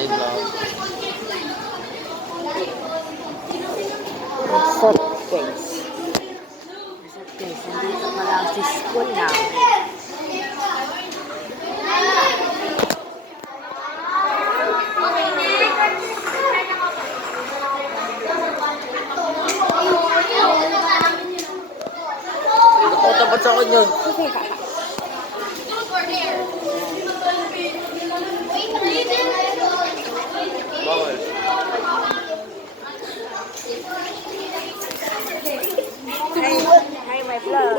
Hi, vlog. What's up, guys? What's up, guys? Nandito pala ako sa school namin. Tapat sa kanya. Bawal. Hi, my vlog.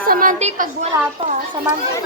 Samantha, pag wala pa. Samantha.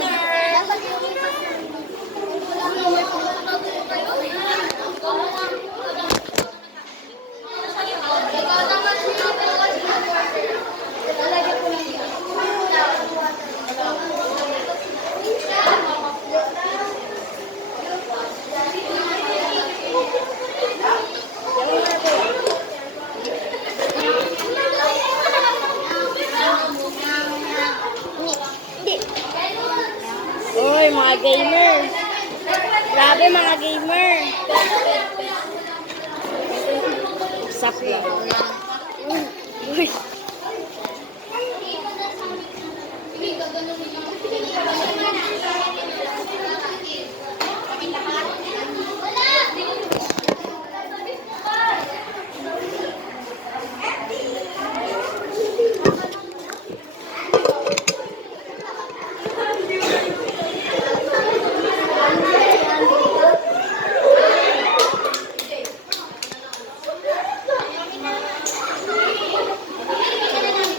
Uy, mga gamer. Grabe, mga gamer. Sup lang. Uy.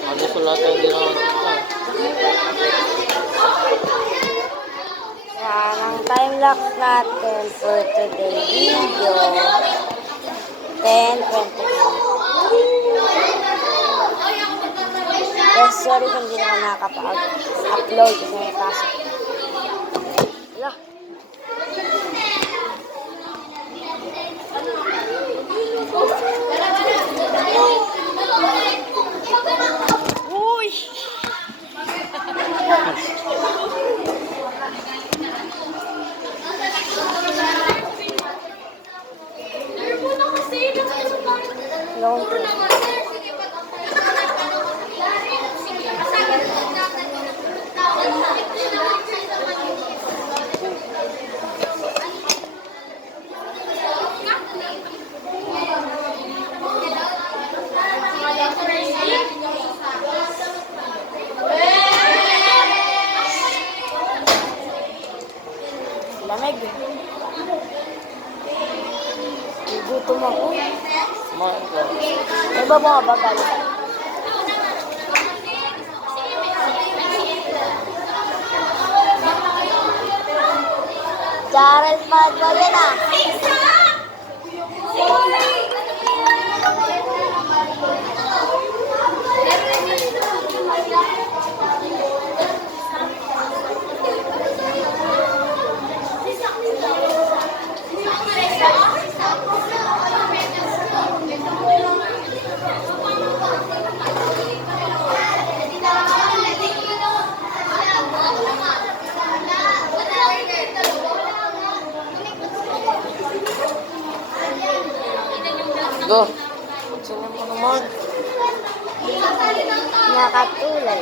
Ano sa lahat ang ginawa ko? Yan ang time lapse natin for today video. 10:28. Yes, sorry kung hindi naman nakakapag-upload kasi may pasok. Wala. Uy! Long lamig. Gutom ako. Kumain ka. May ba mga bagal? Jared Padua yan ah. Go. Sino mo naman? Nakatulay.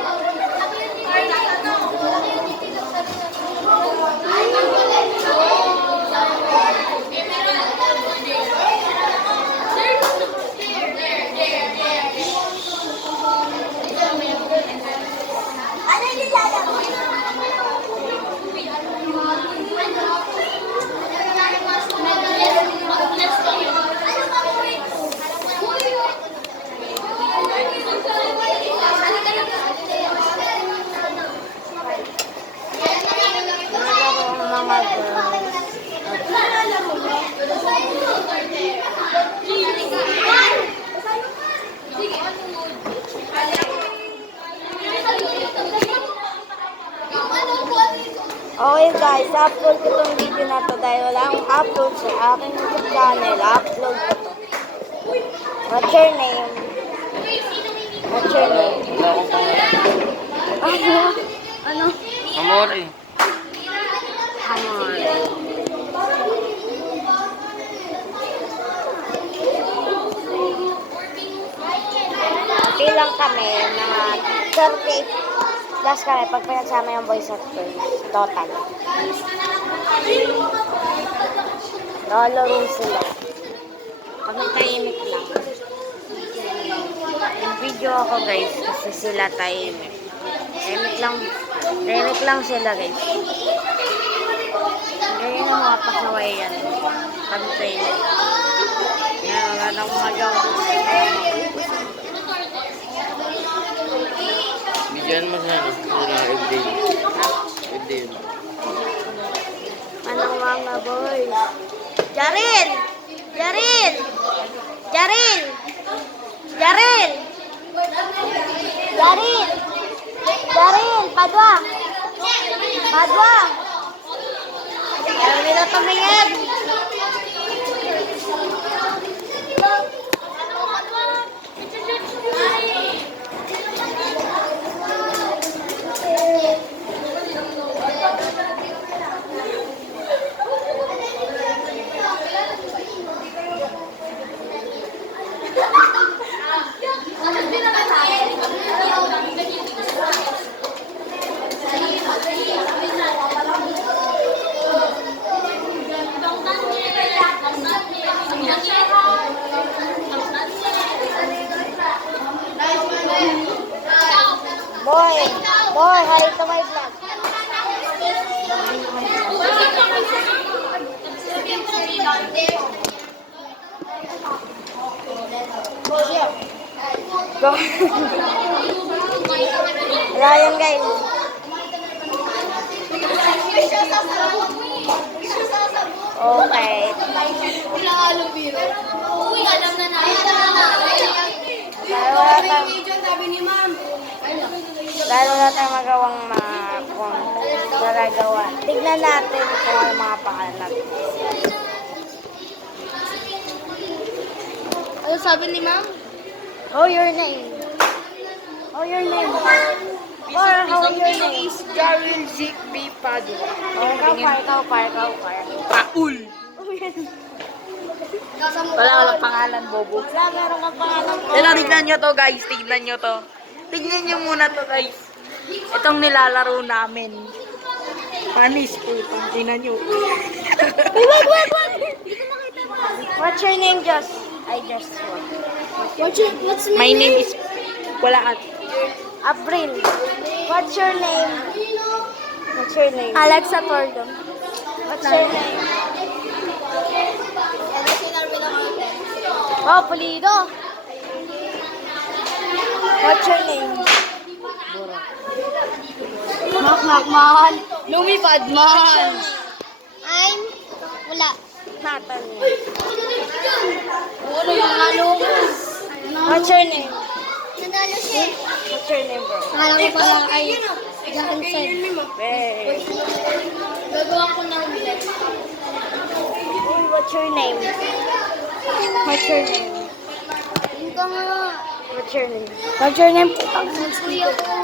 Okay guys, upload ko itong video na to dahil wala akong upload sa aking YouTube channel. Upload ko to. What's your name? What's your name? Wala akong pangalan. Ano? Ano? Amore. Come on. Okay lang kami, mga 30 plus kami pag pinagsama yung boys at girls. Total. Lalaro sila. Kami tahimik lang. Yung video ako guys, kasi sila tahimik. Tahimik lang sila guys. Ganyan ang mga pasaway yan. Kami tahimik. Yan, wala na akong magawa. Bigyan mo sana sila everyday. Everyday. Anong mga boys? Jaril! Jaril! Jaril! Jaril! Jaril! Jaril! Padwa! Padwa! Ayaw nila tumingin! Boy, hi to my vlog. Go. Wala yan guys. Okay. Dahil wala tayong magawang magagawa. Tignan natin kung ano mga pangalan natin. Ano sabi ni ma'am? Oh, your name. Oh, your name. Or how your name? Jaril Zigby Padua. Oh, ikaw par. Paul. Wala pangalan, bobo. Wala, meron kang pangalan ko. Tignan nyo to, guys. Tignan nyo to. Tignan nyo muna to, guys. Itong nilalaro namin. Panis po. Tignan nyo. Wait. What's your name, Joss? I just want. What's My name is... Wala at... April. What's your name? What's your name? Alexa Tordon. What's your name? Oh, Pulido. What's your name? Man. Lumipad man. I'm... Wala. Nathan. Ano yung malumos? What's your name? Nadalo siya. What's your name, bro? Akala ko pala kay Johnson. Hey. Gagawa ko ng vlog. Uy, what's your name? What's your name? Yung ka nga. What's your name? What's your name? Kuya ko.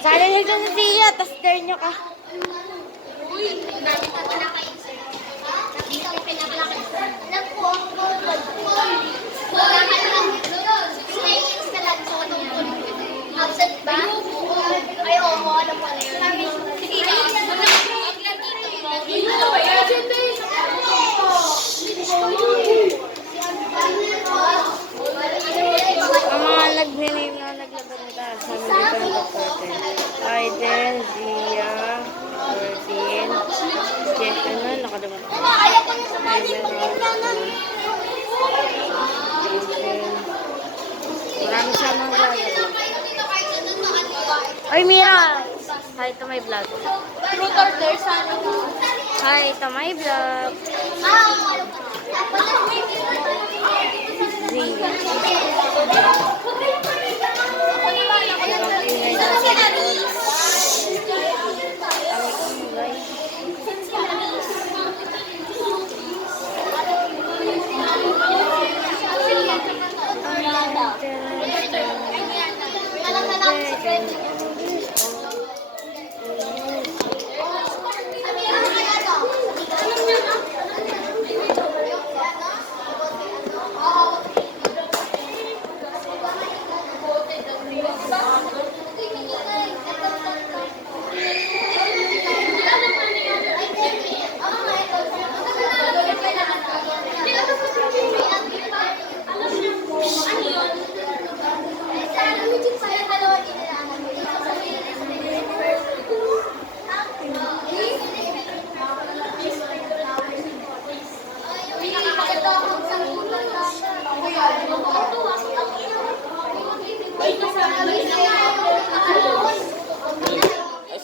Sana nyo sa siya, tas dare nyo ka. Uy, dami ka pala kayo sir. Nakita ko pinaglakad. Alam ko, wala ka lang. 6 minutes ka lang sa absent ba? Ay, oo, alam ko na yun. Sige na. Ang mga nag-name na naglaban na tayo sa mga dito ng kapatid. Aiden, Zia, Orsin, Jen, ano, nakadaman ko. Ayaw ko na sa mga Maraming sa mga gaya. Oy, Mira! Hi to my vlog. Truth or dare, sana mo. Hi to my vlog. Zia.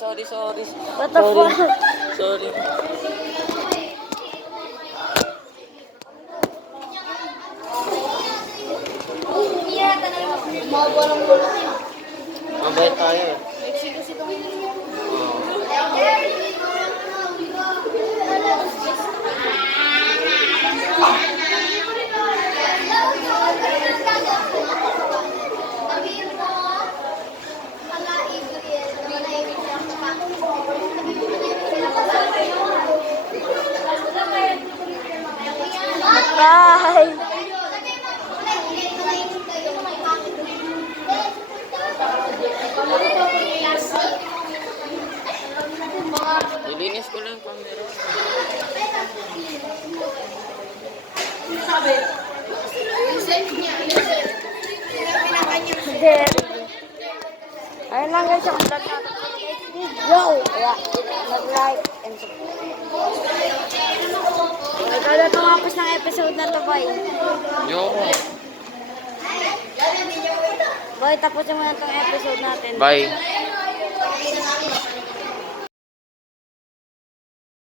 sorry. What the fuck? Sorry. Mabait tayo eh. Oo. Bye! Nilinis ko lang yung camera. Hindi. Ayun lang guys, ang vlog natin. Yo! Kaya, mag-like and subscribe. Ikaw na tumapos ng episode na to, boy. Yoko. Boy, tapusin mo na tong episode natin. Bye.